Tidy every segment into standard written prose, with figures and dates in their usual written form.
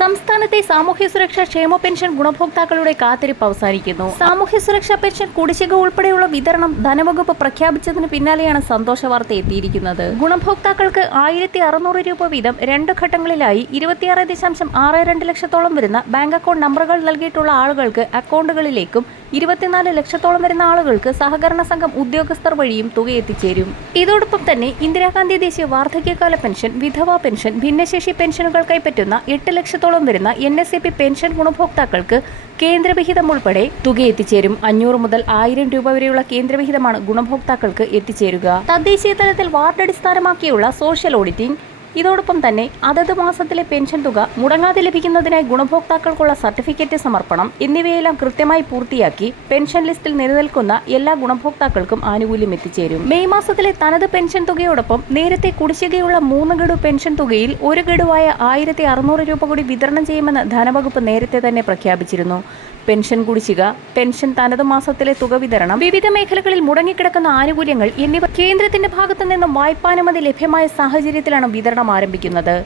സംസ്ഥാനത്തെ സാമൂഹ്യ സുരക്ഷാ ക്ഷേമ പെൻഷൻ ഗുണഭോക്താക്കളുടെ കാത്തിരിപ്പ് അവസാനിക്കുന്നു. സാമൂഹ്യ സുരക്ഷാ പെൻഷൻ കുടിശ്ശിക ഉൾപ്പെടെയുള്ള വിതരണം ധനവകുപ്പ് പ്രഖ്യാപിച്ചതിന് പിന്നാലെയാണ് സന്തോഷ വാർത്ത എത്തിയിരിക്കുന്നത്. ഗുണഭോക്താക്കൾക്ക് 1600 രൂപ വീതം 2 ഘട്ടങ്ങളിലായി 26.62 ലക്ഷത്തോളം വരുന്ന ബാങ്ക് അക്കൗണ്ട് നമ്പറുകൾ നൽകിയിട്ടുള്ള ആളുകൾക്ക് അക്കൗണ്ടുകളിലേക്കും 24 ലക്ഷത്തോളം വരുന്ന ആളുകൾക്ക് സഹകരണ സംഘം ഉദ്യോഗസ്ഥർ വഴിയും തുക എത്തിച്ചേരും. ഇതോടൊപ്പം തന്നെ ഇന്ദിരാഗാന്ധി ദേശീയ വാർദ്ധക്യകാല പെൻഷൻ, വിധവാ പെൻഷൻ, ഭിന്നശേഷി പെൻഷനുകൾ കൈപ്പറ്റുന്ന 8 ലക്ഷത്തോളം വരുന്ന NSAP പെൻഷൻ ഗുണഭോക്താക്കൾക്ക് കേന്ദ്രവിഹിതം ഉൾപ്പെടെ തുക എത്തിച്ചേരും. 500 മുതൽ 1000 രൂപ വരെയുള്ള കേന്ദ്രവിഹിതമാണ് ഗുണഭോക്താക്കൾക്ക് എത്തിച്ചേരുക. തദ്ദേശീയ തലത്തിൽ വാർഡ് അടിസ്ഥാനമാക്കിയുള്ള സോഷ്യൽ ഓഡിറ്റിംഗ്, ഇതോടൊപ്പം തന്നെ അതത് മാസത്തിലെ പെൻഷൻ തുക മുടങ്ങാതെ ലഭിക്കുന്നതിനായി ഗുണഭോക്താക്കൾക്കുള്ള സർട്ടിഫിക്കറ്റ് സമർപ്പണം എന്നിവയെല്ലാം കൃത്യമായി പൂർത്തിയാക്കി പെൻഷൻ ലിസ്റ്റിൽ നിലനിൽക്കുന്ന എല്ലാ ഗുണഭോക്താക്കൾക്കും ആനുകൂല്യം എത്തിച്ചേരും. മെയ് മാസത്തിലെ തനത് പെൻഷൻ തുകയോടൊപ്പം നേരത്തെ കുടിശ്ശികയുള്ള 3 ഗഡു പെൻഷൻ തുകയിൽ 1 ഗഡുവായ 1600 രൂപ കൂടി വിതരണം ചെയ്യുമെന്ന് ധനവകുപ്പ് നേരത്തെ തന്നെ പ്രഖ്യാപിച്ചിരുന്നു. പെൻഷൻ കുടിശ്ശിക, പെൻഷൻ തനത് മാസത്തിലെ തുക വിതരണം, വിവിധ മേഖലകളിൽ മുടങ്ങിക്കിടക്കുന്ന ആനുകൂല്യങ്ങൾ എന്നിവ കേന്ദ്രത്തിന്റെ ഭാഗത്തു നിന്നും വായ്പാനുമതി ലഭ്യമായ സാഹചര്യത്തിലാണ് വിതരണം ആരംഭിക്കുന്നത്.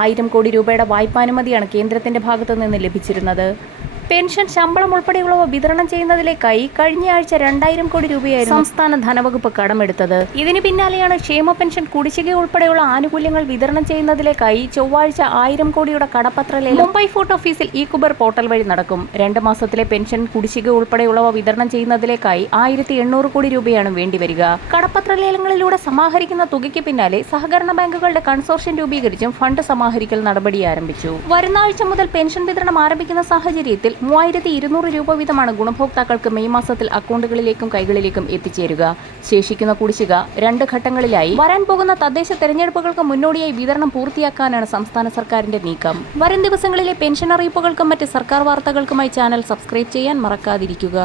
1000 കോടി രൂപയുടെ വായ്പാനുമതിയാണ് കേന്ദ്രത്തിന്റെ ഭാഗത്തു നിന്ന് ലഭിച്ചിരുന്നത്. പെൻഷൻ, ശമ്പളം ഉൾപ്പെടെയുള്ളവ വിതരണം ചെയ്യുന്നതിലേക്കായി കഴിഞ്ഞയാഴ്ച 2000 കോടി രൂപയായിരുന്നു സംസ്ഥാന ധനവകുപ്പ് കടമെടുത്തത്. ഇതിന് പിന്നാലെയാണ് ക്ഷേമ പെൻഷൻ കുടിശ്ശിക ഉൾപ്പെടെയുള്ള ആനുകൂല്യങ്ങൾ വിതരണം ചെയ്യുന്നതിലേക്കായി ചൊവ്വാഴ്ച 1000 കോടിയുടെ കടപ്പത്ര ലേലം മുംബൈ ഫോർട്ട് ഓഫീസിൽ ഇ-കുബർ പോർട്ടൽ വഴി നടക്കും. 2 മാസത്തിലെ പെൻഷൻ കുടിശ്ശിക ഉൾപ്പെടെയുള്ളവ വിതരണം ചെയ്യുന്നതിലേക്കായി 1800 കോടി രൂപയാണ് വേണ്ടിവരിക. കടപ്പത്ര ലേലങ്ങളിലൂടെ സമാഹരിക്കുന്ന തുകയ്ക്ക് പിന്നാലെ സഹകരണ ബാങ്കുകളുടെ കൺസോർഷ്യം രൂപീകരിച്ചും ഫണ്ട് സമാഹരിക്കൽ നടപടി ആരംഭിച്ചു. വരുന്ന ആഴ്ച മുതൽ പെൻഷൻ വിതരണം ആരംഭിക്കുന്ന സാഹചര്യത്തിൽ 3200 രൂപ വീതമാണ് ഗുണഭോക്താക്കൾക്ക് മെയ് മാസത്തിൽ അക്കൗണ്ടുകളിലേക്കും കൈകളിലേക്കും എത്തിച്ചേരുക. ശേഷിക്കുന്ന കുടിശ്ശിക 2 ഘട്ടങ്ങളിലായി വരാൻ പോകുന്ന തദ്ദേശ തെരഞ്ഞെടുപ്പുകൾക്ക് മുന്നോടിയായി വിതരണം പൂർത്തിയാക്കാനാണ് സംസ്ഥാന സർക്കാരിന്റെ നീക്കം. വരും ദിവസങ്ങളിലെ പെൻഷൻ അറിയിപ്പുകൾക്കും മറ്റ് സർക്കാർ വാർത്തകൾക്കുമായി ചാനൽ സബ്സ്ക്രൈബ് ചെയ്യാൻ മറക്കാതിരിക്കുക.